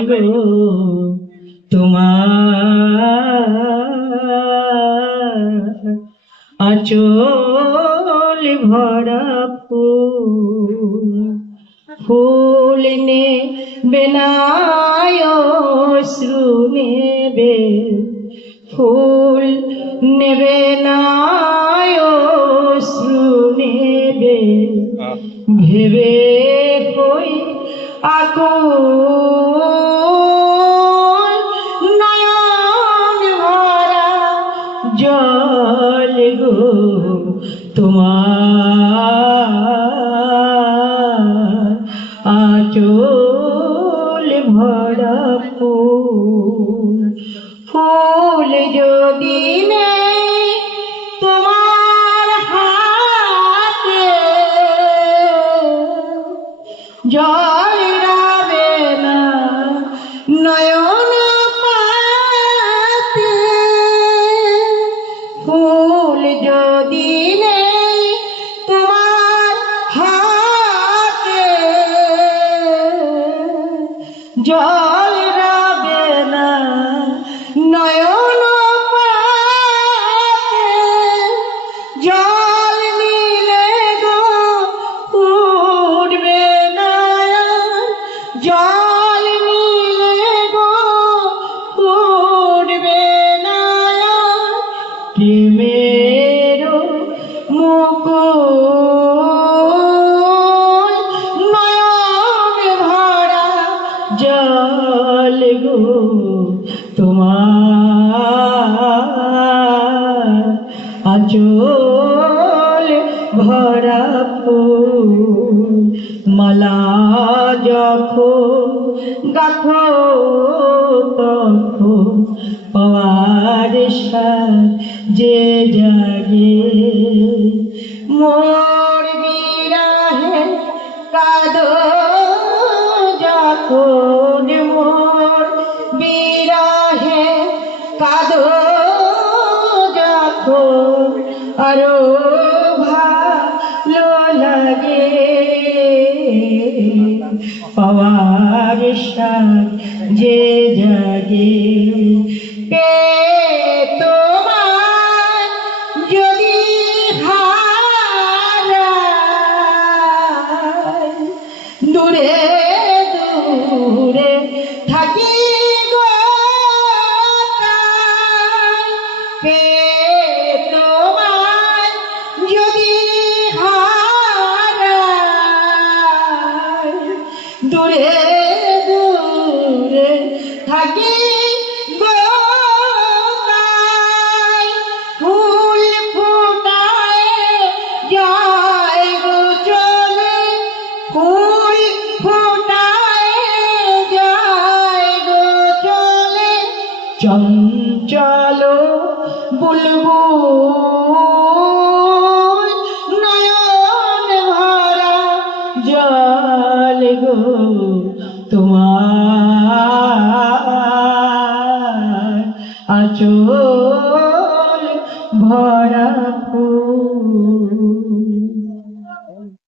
গো তোমার আঁচল ভরা ফুল ফুল নেবে না অশ্রু নেবে ফুল নেবে না অশ্রু নেবে ভেবে কই আকুল নয়ন ভরা জল গো তোমার আঁচল ভরা ফুল ফুল যদি নেই তোমার হাতে জল রাবে না নয়ন পাতে ফুল যদি নেই তোমার হাতে জল রাবে না নয়ন পাতে জল নিলে গো উঠবে না জল নিলে গো উঠবে না প্রেমের মুকুল নয়ন ভরা জল গো তোমার আঁচল ভরা ফুল মালা যখন গাথো তখন পাওয়ার যে জাগে মোর বিরহে কাঁদো যখন মোর বিরহে কাঁদো যখন আরো ভালো লাগে পাওয়ার যে জাগে পে তোমার যদি হারাই দূরে দূরে থাকি গো পে তোমার যদি হারাই দূরে দূরে থাকি গো ফুল ফোটায় যায় গো চলে ফুল ফোটায় যায় গো চলে চঞ্চল বুলবুল